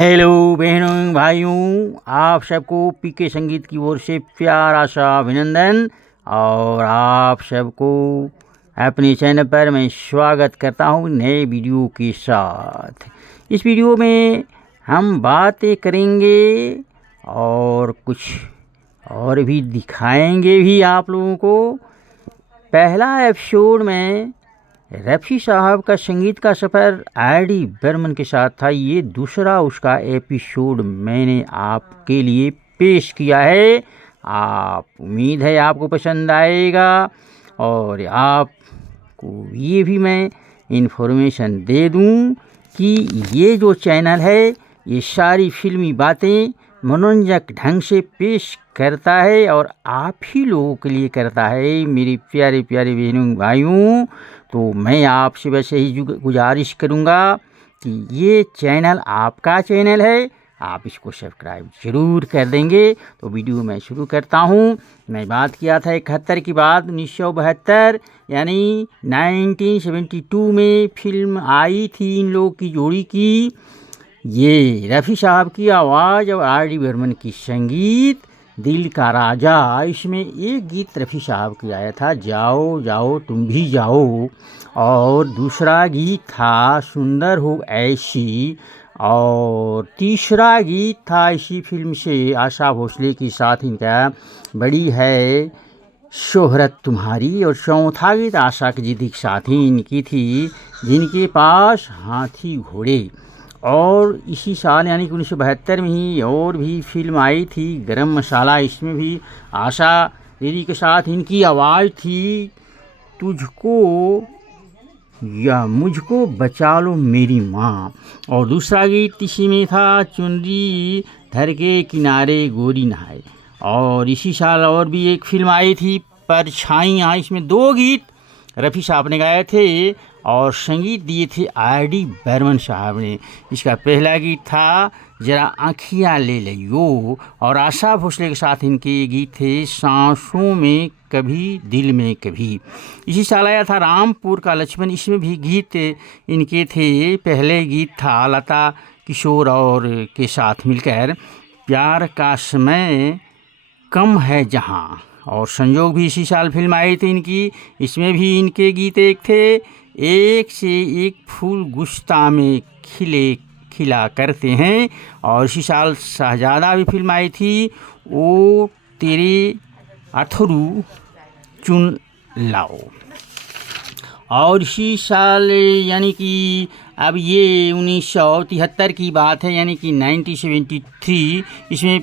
Hello बहनों भाइयों, आप सबको पीके संगीत की ओर से प्यारा सा अभिनंदन। और आप सबको अपने चैनल पर मैं स्वागत करता हूं नए वीडियो के साथ। इस वीडियो में हम बातें करेंगे और कुछ और भी दिखाएंगे भी आप लोगों को। पहला एपिसोड में रफ़ी साहब का संगीत का सफ़र आर.डी. बर्मन के साथ था। ये दूसरा उसका एपिसोड मैंने आपके लिए पेश किया है। आप उम्मीद है आपको पसंद आएगा। और आपको ये भी मैं इन्फॉर्मेशन दे दूं कि ये जो चैनल है ये सारी फिल्मी बातें मनोरंजक ढंग से पेश करता है और आप ही लोगों के लिए करता है मेरे प्यारे प्यारे बहनों भाइयों। तो मैं आपसे बस यही गुजारिश करूँगा कि ये चैनल आपका चैनल है, आप इसको सब्सक्राइब ज़रूर कर देंगे। तो वीडियो मैं शुरू करता हूँ। मैं बात किया था 71 की बात 1972 यानी 1972 में फिल्म आई थी इन लोग की जोड़ी की। ये रफ़ी साहब की आवाज़ और आर.डी. बर्मन की संगीत दिल का राजा। इसमें एक गीत रफ़ी साहब की आया था, जाओ जाओ तुम भी जाओ। और दूसरा गीत था सुंदर हो ऐसी। और तीसरा गीत था इसी फिल्म से आशा भोसले के साथ इनका, बड़ी है शोहरत तुम्हारी। और चौथा गीत आशा की जिद साथी इनकी थी, जिनके पास हाथी घोड़े। और इसी साल यानी कि 1972 में ही और भी फिल्म आई थी गरम मसाला। इसमें भी आशा दीदी के साथ इनकी आवाज़ थी, तुझको या मुझको बचा लो मेरी माँ। और दूसरा गीत इसी में था, चुनरी धर के किनारे गोरी नहाए। और इसी साल और भी एक फिल्म आई थी परछाइयाँ। इसमें दो गीत रफ़ी साहब ने गाए थे और संगीत दिए थे आर.डी. बर्मन साहब ने। इसका पहला गीत था जरा आँखियाँ ले लियो। और आशा भोसले के साथ इनके गीत थे सांसों में कभी दिल में कभी। इसी साल आया था रामपुर का लक्ष्मण। इसमें भी गीत इनके थे। पहले गीत था लता किशोर और के साथ मिलकर, प्यार का समय कम है जहाँ। और संयोग भी इसी साल फिल्म आई थी इनकी। इसमें भी इनके गीत एक थे, एक से एक फूल गुस्ता में खिले खिला करते हैं। और इसी साल शहजादा भी फिल्म आई थी, ओ तेरे अथरू चुन लाओ। और इसी साल यानी कि अब ये 1973 की बात है, यानी कि 1973, इसमें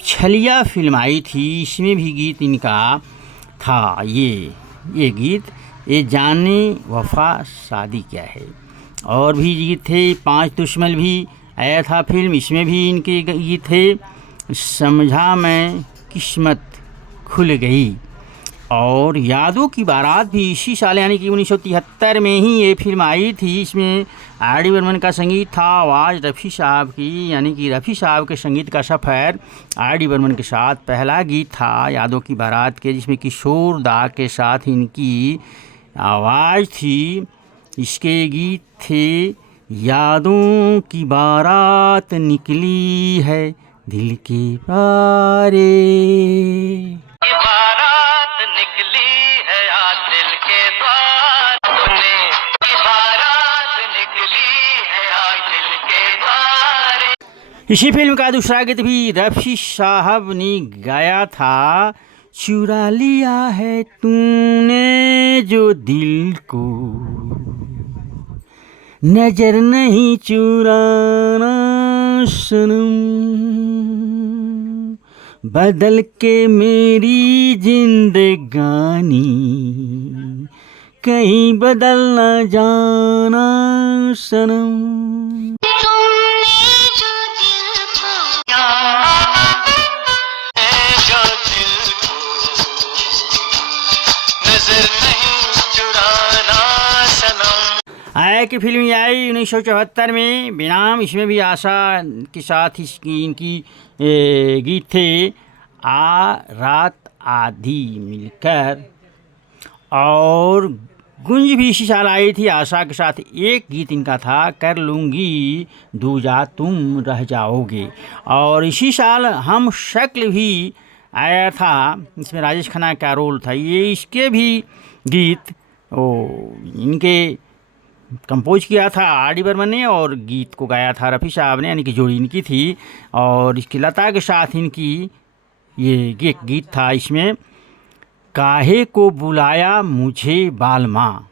छलिया फिल्म आई थी। इसमें भी गीत इनका था ये गीत, ये जाने वफा शादी क्या है। और भी गीत थे, पांच दुश्मन भी आया था फिल्म। इसमें भी इनके गीत थे, समझा मैं किस्मत खुल गई। और यादों की बारात भी इसी साल यानी कि 1973 में ही ये फिल्म आई थी। इसमें आर.डी. बर्मन का संगीत था, आवाज़ रफ़ी साहब की, यानी कि रफ़ी साहब के संगीत का सफ़र आर.डी. बर्मन के साथ। पहला गीत था यादों की बारात के, जिसमें किशोर दा के साथ इनकी आवाज़ थी। इसके गीत थे, यादों की बारात निकली है दिल के पारे। इसी फिल्म का दूसरा गीत भी रफ़ी साहब ने गाया था, चुरा लिया है तूने जो दिल को, नजर नहीं चुराना सनम, बदल के मेरी जिंदगानी कहीं बदल न जाना सनम। आया कि फिल्म आई 1974 में बेनाम। इसमें भी आशा के साथ इनकी गीत थे, आ रात आधी मिलकर। और गुंज भी इसी साल आई थी आशा के साथ। एक गीत इनका था कर लूँगी दूजा तुम रह जाओगे। और इसी साल हम शक्ल भी आया था, इसमें राजेश खन्ना का रोल था। ये इसके भी गीत इनके कंपोज किया था आर डी बर्मन ने और गीत को गाया था रफ़ी साहब ने, यानी कि जोड़ी इनकी थी। और इसकी लता के साथ इनकी ये गीत था इसमें, काहे को बुलाया मुझे बालमा।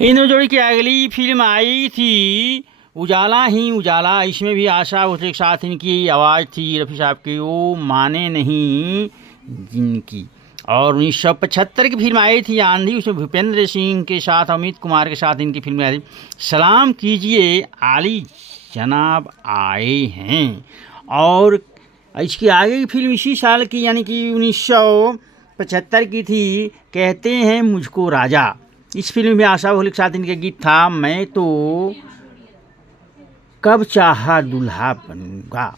इन जोड़ी की अगली फिल्म आई थी उजाला ही उजाला। इसमें भी आशा भोसले के साथ इनकी आवाज़ थी रफ़ी साहब की, वो माने नहीं जिनकी। और 1975 की फिल्म आई थी आंधी, उसमें भूपेंद्र सिंह के साथ अमित कुमार के साथ इनकी फिल्म आई थी सलाम कीजिए आली जनाब आए हैं। और इसकी आगे की फिल्म इसी साल की यानी कि 1975 की थी, कहते हैं मुझको राजा। इस फिल्म में आशा भोसले के साथ इनका गीत था मैं तो कब चाहा दुल्हा बनूंगा।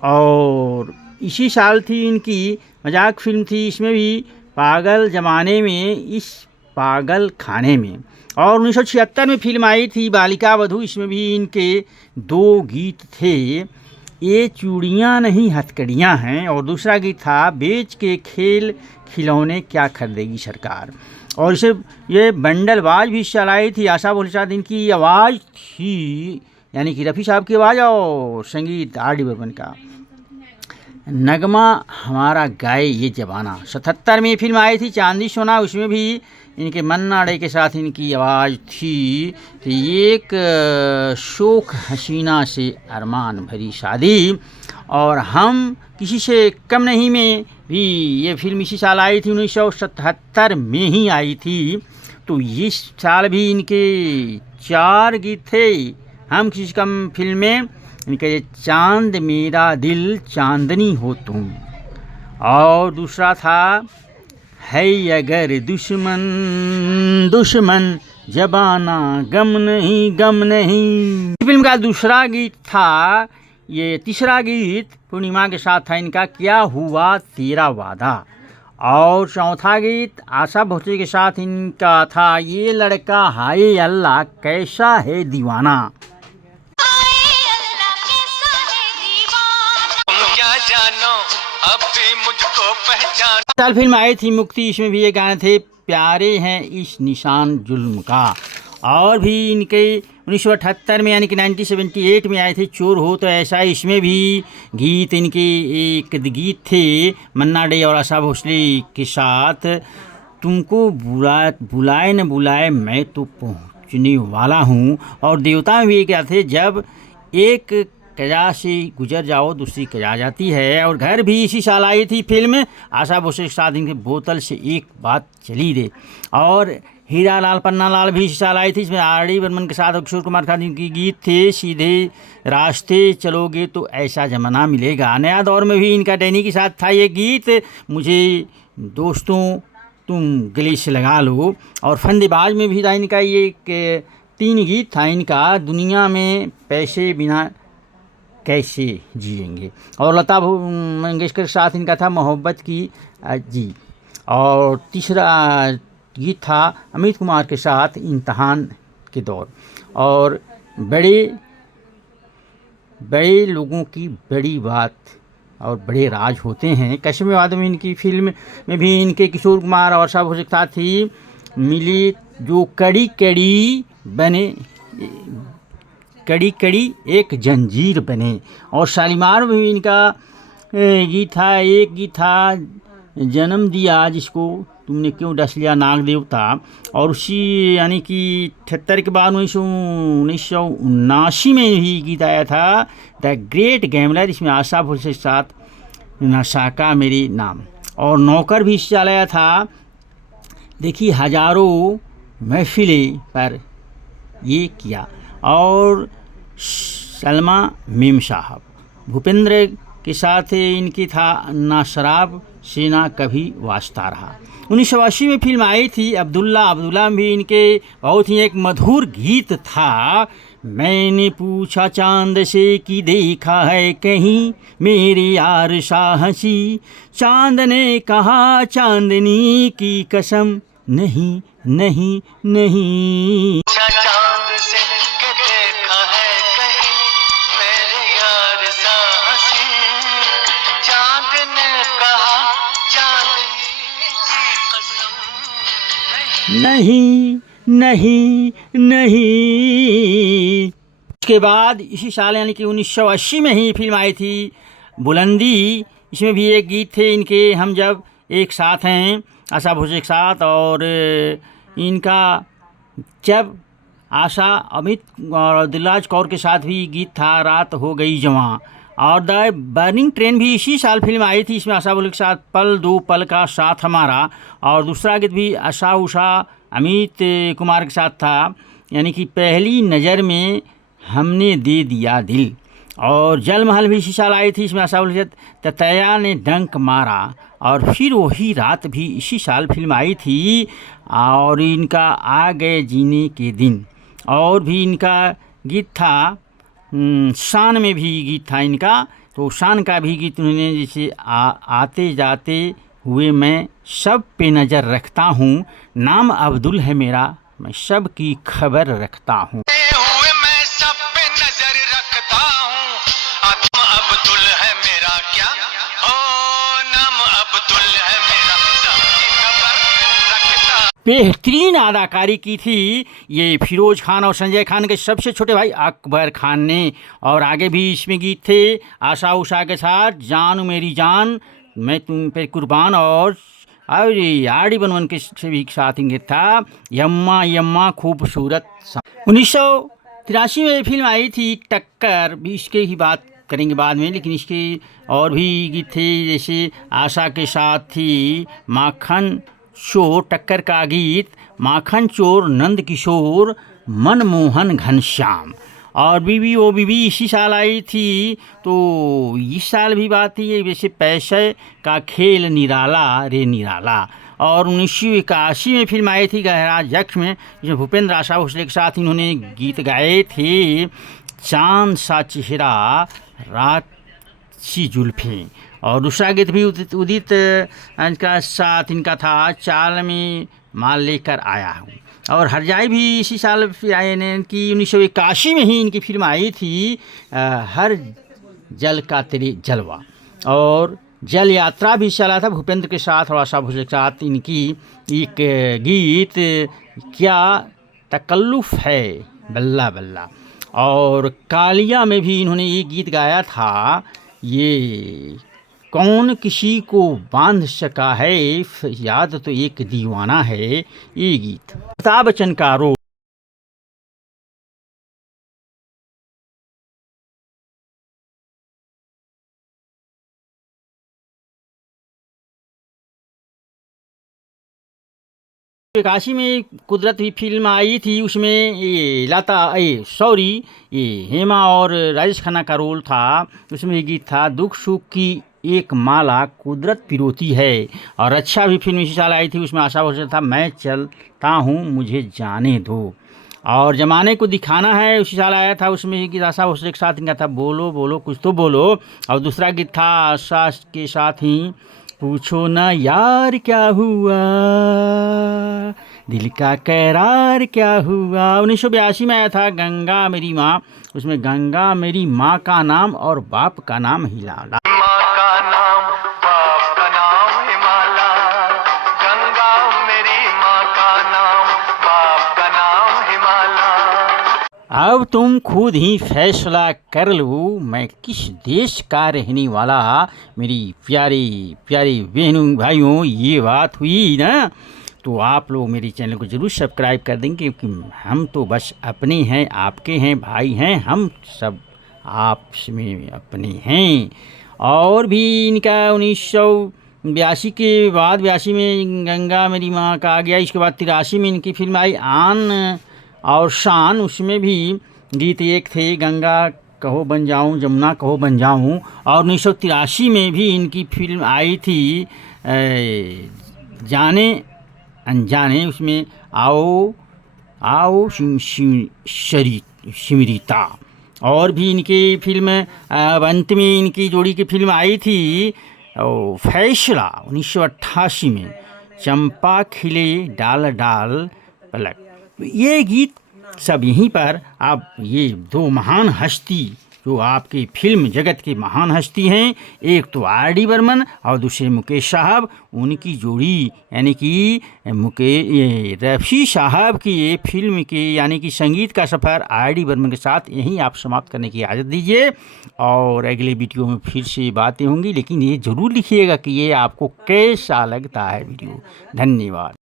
और इसी साल थी इनकी मजाक फिल्म थी, इसमें भी पागल जमाने में इस पागल खाने में। और 1976 में फिल्म आई थी बालिका वधू, इसमें भी इनके 2 गीत थे, ये चूड़ियाँ नहीं हथकड़ियाँ हैं। और दूसरा गीत था बेच के खेल खिलौने क्या खरीदेगी सरकार। और इसे ये बंडलबाज भी चलाई थी आशा भोसले के साथ, इनकी आवाज़ थी यानी कि रफ़ी साहब की आवाज़ और संगीत आर डी बर्मन का। नगमा हमारा गाए ये जमाना 77 में फिल्म आई थी चांदी सोना, उसमें भी इनके मन्ना डे के साथ इनकी आवाज़ थी। तो एक शोक हसीना से अरमान भरी शादी और हम किसी से कम नहीं में भी ये फिल्म इसी साल आई थी, 1977 में ही आई थी। तो इस साल भी इनके 4 गीत थे। हम किसी से कम फिल्म में इनका ये चांद मेरा दिल चांदनी हो तुम, और दूसरा था है अगर दुश्मन दुश्मन जबाना गम नहीं गम नहीं। फिल्म का दूसरा गीत था, ये तीसरा गीत पूर्णिमा के साथ था इनका क्या हुआ तेरा वादा। और चौथा गीत आशा भोसले के साथ इनका था ये लड़का हाय अल्लाह कैसा है दीवाना। साल फिल्म आई थी मुक्ति, इसमें भी ये गाने थे प्यारे हैं इस निशान जुल्म का। और भी इनके 1978 में यानी कि 1978 में आए थे चोर हो तो ऐसा, इसमें भी गीत इनके एक गीत थे मन्ना डे और आशा भोसले के साथ, तुमको बुलाए न बुलाए मैं तो पहुंचने वाला हूं। और देवता में भी ये क्या थे, जब एक कजा से गुजर जाओ दूसरी कजा जाती है। और घर भी इसी साल आई थी फिल्म आशा भोसले के साथ इनके बोतल से एक बात चली रे। और हीरा लाल पन्ना लाल भी इसी साल आई थी, इसमें आर डी बर्मन के साथ किशोर कुमार खान के गीत थे सीधे रास्ते चलोगे तो ऐसा जमाना मिलेगा। नया दौर में भी इनका डैनी के साथ था ये गीत मुझे दोस्तों तुम गले से लगा लो। और फंदेबाज में भी था इनका ये 3 गीत था इनका, दुनिया में पैसे बिना कैसे जिएंगे। और लता मंगेशकर के साथ इनका था मोहब्बत की जी। और तीसरा गीत था अमित कुमार के साथ इम्तहान के दौर। और बड़े लोगों की बड़ी बात और बड़े राज होते हैं। कश्मीर वाद में इनकी फिल्म में भी इनके किशोर कुमार और आशा भोसले के साथ थी मिली जो कड़ी कड़ी बने कड़ी कड़ी एक जंजीर बने। और शालीमार में भी इनका गीत था, एक गीत था जन्म दिया जिसको तुमने क्यों डस लिया नाग देवता। और उसी यानी कि 78 के बाद 1979 में ही गीत आया था द ग्रेट गैमलर, इसमें आशा भोसले के साथ नशा का मेरे नाम। और नौकर भी इस साल आया था, देखिए हजारों महफिलें पर ये किया। और सलमा मेम साहब भूपेंद्र के साथ इनकी था ना शराब से ना कभी वास्ता रहा। 1980 में फिल्म आई थी अब्दुल्ला। अब्दुल्ला में भी इनके बहुत ही एक मधुर गीत था, मैंने पूछा चांद से कि देखा है कहीं मेरे यार सा हंसी, चांद ने कहा चांदनी की कसम नहीं नहीं नहीं। चांद से के देखा है कहीं मेरे यार सा हंसी, चांद ने कहा चांदनी की कसम नहीं नहीं नहीं। उसके बाद इसी साल यानी कि 1980 में ही फिल्म आई थी बुलंदी। इसमें भी एक गीत थे इनके, हम जब एक साथ हैं, आशा भोसले के साथ। और इनका जब आशा अमित और दिलराज कौर के साथ भी गीत था, रात हो गई जवां। और द बर्निंग ट्रेन भी इसी साल फिल्म आई थी, इसमें आशा भोसले के साथ पल दो पल का साथ हमारा। और दूसरा गीत भी आशा उषा अमित कुमार के साथ था, यानी कि पहली नज़र में हमने दे दिया दिल। और जल महल भी इसी साल आई थी, इसमें आशा भोसले ततैया ने डंक मारा। और फिर वही रात भी इसी साल फिल्म आई थी। और इनका आ गए जीने के दिन। और भी इनका गीत था शान में भी गीत था इनका, तो शान का भी गीत उन्होंने जैसे आते जाते हुए मैं सब पे नज़र रखता हूँ, नाम अब्दुल है मेरा मैं सब की खबर रखता हूँ। हुए मैं सब पे नजर रखता हूँ, नाम अब्दुल है मेरा क्या हो, नाम अब्दुल है मेरा सबकी खबर रखता। बेहतरीन अदाकारी की थी ये फिरोज खान और संजय खान के सबसे छोटे भाई अकबर खान ने। और आगे भी इसमें गीत थे आशा उषा के साथ, जान मेरी जान मैं तुम पे कुर्बान। और आड़ी बनवन के से भी साथ गीत था यम्मा यम्मा खूबसूरत। 1983 में फिल्म आई थी टक्कर, भी इसके ही बात करेंगे बाद में, लेकिन इसके और भी गीत थे जैसे आशा के साथ थी माखन चोर, टक्कर का गीत माखन चोर नंद किशोर मनमोहन घनश्याम। और बीबी ओ बीबी इसी साल आई थी, तो इस साल भी बात थी वैसे पैसे का खेल निराला रे निराला। और 1981 में फिल्म आई थी गहरा जख्म में, जिसमें भूपेंद्र आशा भोसले के साथ इन्होंने गीत गाए थे चांद सा चेहरा रात सी जुल्फें। और दूसरा गीत भी उदित का साथ इनका था चाल में माल लेकर आया हूँ। और हरजाई भी इसी साल आए ने कि 1981 में ही इनकी फिल्म आई थी हर जल का तेरे जलवा। और जल यात्रा भी चला था भूपेंद्र के साथ और आशा भोसले के साथ इनकी एक गीत क्या तकल्लुफ़ है बल्ला बल्ला। और कालिया में भी इन्होंने ये गीत गाया था, ये कौन किसी को बांध सका है याद तो एक दीवाना है, ये गीत अमिताभ बच्चन का रोल। काशी में कुदरत भी फिल्म आई थी, उसमें ये ये हेमा और राजेश खन्ना का रोल था। उसमें गीत था दुख सुख की एक माला कुदरत पिरोती है। और अच्छा भी फिल्म इसी साल आई थी, उसमें आशा भोसले था मैं चलता हूँ मुझे जाने दो। और जमाने को दिखाना है उसी साल आया था, उसमें गीत आशा भोसले के साथ इनका था बोलो बोलो कुछ तो बोलो। और दूसरा गीत था आशा के साथ ही पूछो ना यार क्या हुआ दिल का करार क्या हुआ। 1982 में आया था गंगा मेरी माँ, उसमें गंगा मेरी माँ का नाम और बाप का नाम हिलाला। माँ का नाम बाप का नाम हिमाला, गंगा मेरी माँ का नाम बाप का नाम हिमाला। अब तुम खुद ही फैसला कर लो मैं किस देश का रहने वाला। मेरी प्यारी प्यारी बहनों भाइयों, ये बात हुई ना, तो आप लोग मेरे चैनल को ज़रूर सब्सक्राइब कर देंगे, क्योंकि हम तो बस अपने हैं, आपके हैं, भाई हैं, हम सब आपस में अपने हैं। और भी इनका 1982 के बाद 82 में गंगा मेरी माँ का आ गया। इसके बाद 83 में इनकी फिल्म आई आन और शान, उसमें भी गीत एक थे गंगा कहो बन जाऊं, जमुना कहो बन जाऊं। और 1983 में भी इनकी फिल्म आई थी जाने अनजाने, उसमें आओ आओ सिमरिता। और भी इनकी फिल्म अंत में इनकी जोड़ी की फिल्म आई थी फैसला 1988 में, चंपा खिले डाल डाल पलक। ये गीत सब यहीं पर आप ये दो महान हस्ती जो आपके फिल्म जगत के महान हस्ती हैं, एक तो R.D. बर्मन और दूसरे मुकेश साहब, उनकी जोड़ी यानी कि रफ़ी साहब की ये फिल्म के यानी कि संगीत का सफ़र R.D. बर्मन के साथ यहीं आप समाप्त करने की इजाज़त दीजिए। और अगले वीडियो में फिर से बातें होंगी, लेकिन ये ज़रूर लिखिएगा कि ये आपको कैसा लगता है वीडियो। धन्यवाद।